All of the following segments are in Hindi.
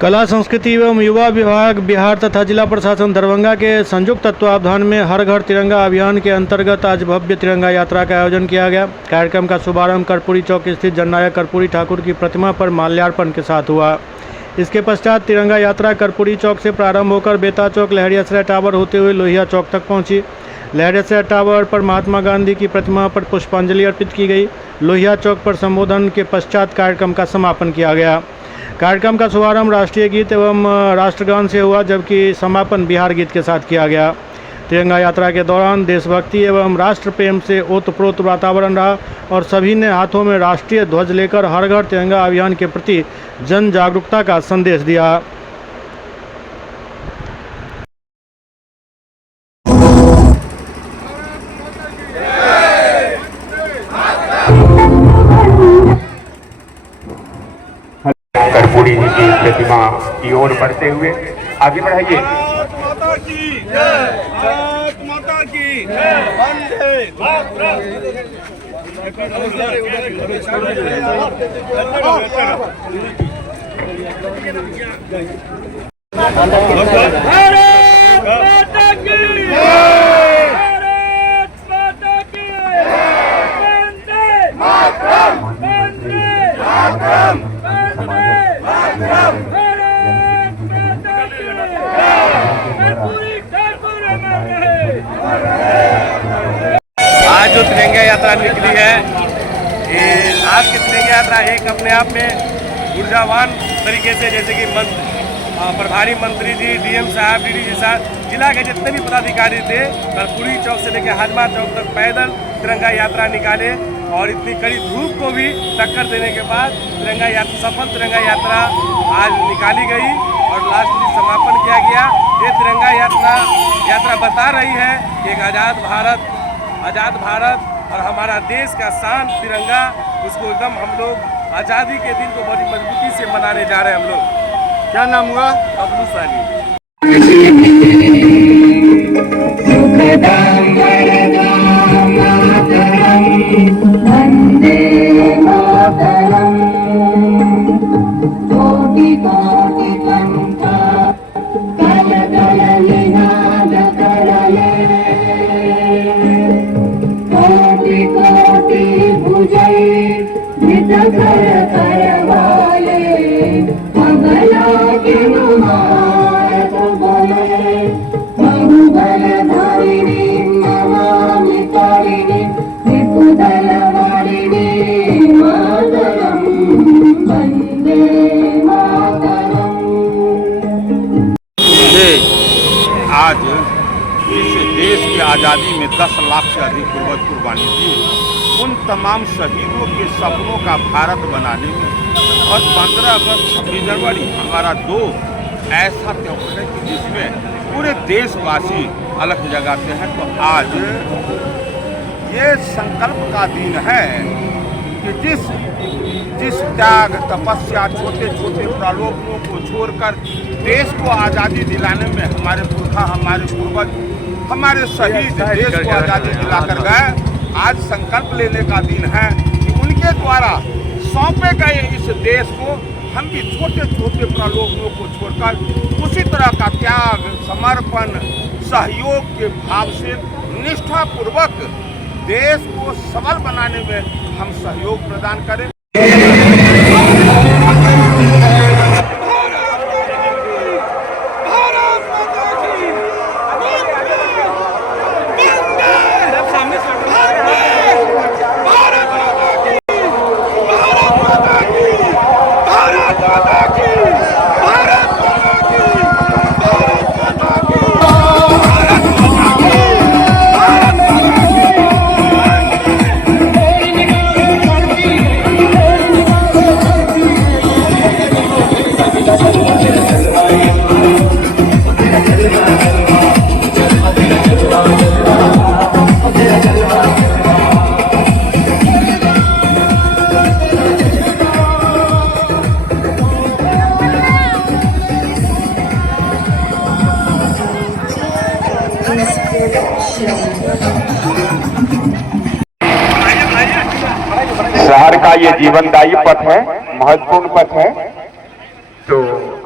कला संस्कृति एवं युवा विभाग बिहार तथा जिला प्रशासन दरभंगा के संयुक्त तत्वावधान में हर घर तिरंगा अभियान के अंतर्गत आज भव्य तिरंगा यात्रा का आयोजन किया गया। कार्यक्रम का शुभारंभ कर्पूरी चौक स्थित जननायक कर्पूरी ठाकुर की प्रतिमा पर माल्यार्पण के साथ हुआ। इसके पश्चात तिरंगा यात्रा कर्पूरी चौक से प्रारंभ होकर बेता चौक लहरियासराय टावर होते हुए लोहिया चौक तक पहुंची। लहरियासराय टावर पर महात्मा गांधी की प्रतिमा पर पुष्पांजलि अर्पित की गई। लोहिया चौक पर संबोधन के पश्चात कार्यक्रम का समापन किया गया। कार्यक्रम का शुभारंभ राष्ट्रीय गीत एवं राष्ट्रगान से हुआ, जबकि समापन बिहार गीत के साथ किया गया। तिरंगा यात्रा के दौरान देशभक्ति एवं राष्ट्र प्रेम से ओतप्रोत वातावरण रहा और सभी ने हाथों में राष्ट्रीय ध्वज लेकर हर घर तिरंगा अभियान के प्रति जन जागरूकता का संदेश दिया। कर्पूरी जी की प्रतिमा की ओर बढ़ते हुए आगे बढ़ाइए। माता की जय, माता की वंदे मातरम। आज जो तिरंगा यात्रा निकली है, ये आज की तिरंगा यात्रा एक अपने आप में ऊर्जावान तरीके से, जैसे कि प्रभारी मंत्री जी, डीएम साहब, डीडीजी साहब, जिला के जितने भी पदाधिकारी थे, कर्पूरी चौक से लेकर हाजमा चौक तक पैदल तिरंगा यात्रा निकाले और इतनी कड़ी धूप को भी टक्कर देने के बाद तिरंगा यात्रा, सफल तिरंगा यात्रा आज निकाली गई और लास्ट में समापन किया गया। ये तिरंगा यात्रा बता रही है कि एक आज़ाद भारत और हमारा देश का शान तिरंगा, उसको एकदम हम लोग आज़ादी के दिन को बड़ी मजबूती से मनाने जा रहे हैं हम लोग। क्या नाम हुआ? अब्दुल सानी। आज जिस देश की आज़ादी में 10 लाख से अधिक पूर्वज कुर्बानी दी, उन तमाम शहीदों के सपनों का भारत बनाने में और 15 अगस्त 26 जनवरी हमारा दो ऐसा त्योहार है कि जिसमें पूरे देशवासी अलग जगाते हैं। तो आज ये संकल्प का दिन है कि जिस त्याग, तपस्या, छोटे छोटे प्रलोभनों को छोड़कर देश को आज़ादी दिलाने में हमारे पुरखा, हमारे पूर्वज, हमारे शहीद देश को आज़ादी दिलाकर गए, आज संकल्प लेने का दिन है कि उनके द्वारा सौंपे गए इस देश को हम भी छोटे छोटे प्रलोभनों को छोड़कर उसी तरह का त्याग, समर्पण, सहयोग के भाव से निष्ठापूर्वक देश को सबल बनाने में हम सहयोग प्रदान करें। शहर का ये जीवनदायी पथ है, महत्वपूर्ण पथ है। तो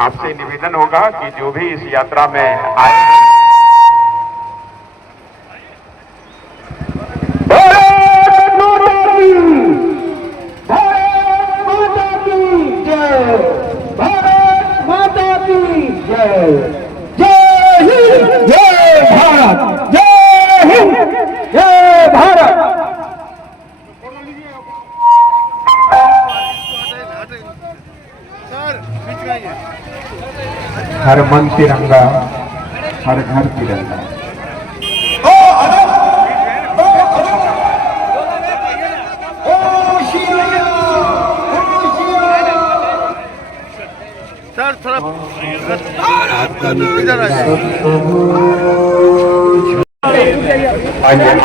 आपसे निवेदन होगा कि जो भी इस यात्रा में आए हर मन तिरंगा, हर घर तिरंगा। सर थोड़ा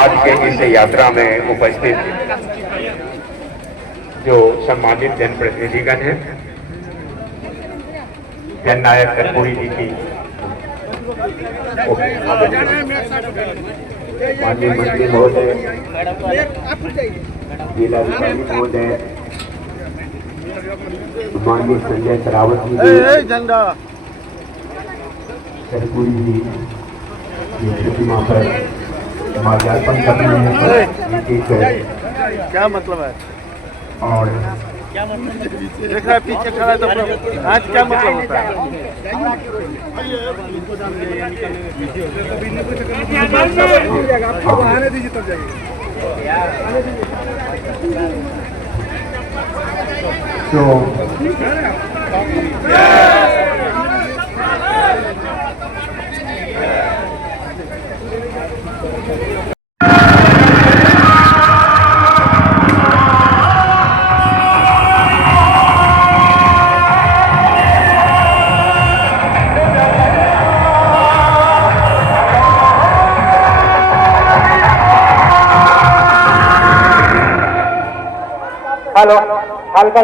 आज के इस यात्रा में उपस्थित जो सम्मानित जनप्रतिनिधिगण हैं, जननायक कर्पूरी जी की माननीय मंत्री महोदय, जिलाधिकारी महोदय, माननीय संजय सरावत जी, कर्पूरी जी की प्रतिमा पर माल्यार्पण कर रहे हैं। क्या मतलब है? और देख रहा है पीछे खड़ा है तो आज क्या मतलब होता है? हेलो हल्का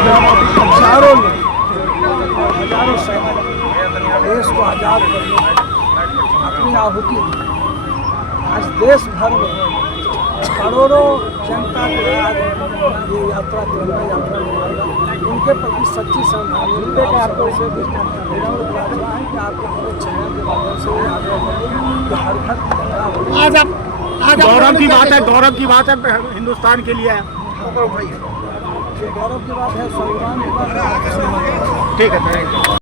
आज हम हजारों लोग, हजारों सैनिक देश को आज़ाद करने अपनी आहुति दी। आज देश भर में करोड़ों जनता जो है आज ये यात्रा तिरंगा यात्रा निकालना उनके प्रति सच्ची श्रद्धांजलि है। आपको इसे विनम्र प्रार्थना है कि आपके पूरे चैनल के माध्यम से आगे बढ़े कि हर घर तिरंगा हो। आज गौरव की बात है हिंदुस्तान के लिए। ये गौरव की बात है, स्वाभिमान की बात है। ठीक है।